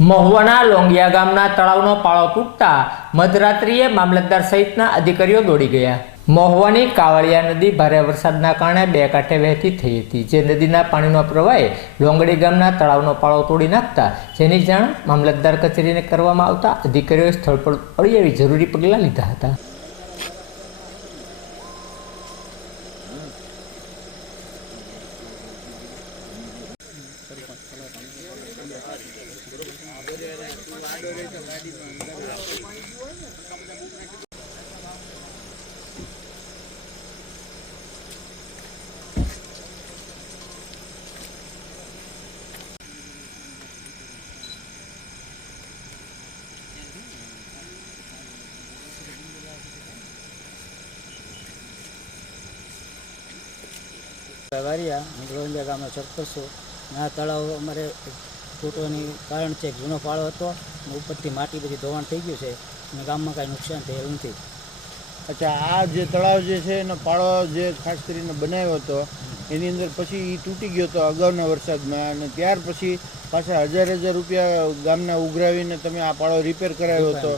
મહુવાના લોંગિયા ગામના તળાવનો પાળો તૂટતા મધરાત્રિએ મામલતદાર સહિતના અધિકારીઓ દોડી ગયા। મહુવાની કાવળિયા નદી ભારે વરસાદના કારણે બે કાંઠે વહેતી થઈ હતી, જે નદીના પાણીનો પ્રવાહે લોંગડી ગામના તળાવનો પાળો તોડી નાખતા જેની જાણ મામલતદાર કચેરીને કરવામાં આવતા અધિકારીઓએ સ્થળ પર દોડી આવી જરૂરી પગલાં લીધા હતા। વારિયા લોંગિયા ગામનો સરપંચ છું। આ તળાવ અમારે તૂટવાની કારણ છે જૂનો પાળો હતો અને ઉપરથી માટી બધી ધોવાણ થઈ ગયું છે અને ગામમાં કાંઈ નુકસાન થયેલું નથી। અચ્છા, આ જે તળાવ જે છે એનો પાળો જે ખાસ કરીને બનાવ્યો હતો એની અંદર પછી એ તૂટી ગયો હતો અગાઉના વરસાદમાં, અને ત્યાર પછી પાછા હજાર રૂપિયા ગામના ઉઘરાવીને તમે આ પાળો રિપેર કરાવ્યો હતો,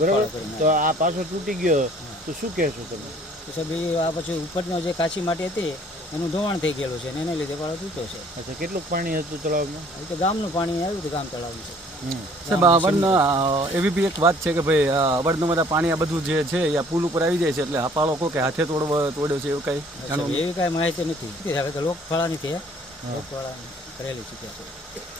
બરાબર? તો આ પાછો તૂટી ગયો તો શું કહેશો તમે? સાહેબ, આ પછી ઉપરનો જે કાચી માટી હતી એનું ધોવાણ થઈ ગયેલું છે અને એને લીધે પાળો તૂટ્યો છે। અચ્છા, કેટલું પાણી હતું તળાવમાં? એ તો ગામનું પાણી આવ્યું હતું, ગામ તળાવનું છે સાહેબ। એવી બી એક વાત છે કે ભાઈ અવારનવાર પાણી આ બધું જે છે એ પુલ ઉપર આવી જાય છે, એટલે આ પાળો કોઈ હાથે તોડ્યો છે એવું કઈ એવી કાંઈ માહિતી નથી। હવે તો લોકફળાની છે, લોકફળાની કરેલી ચૂક્યા છે।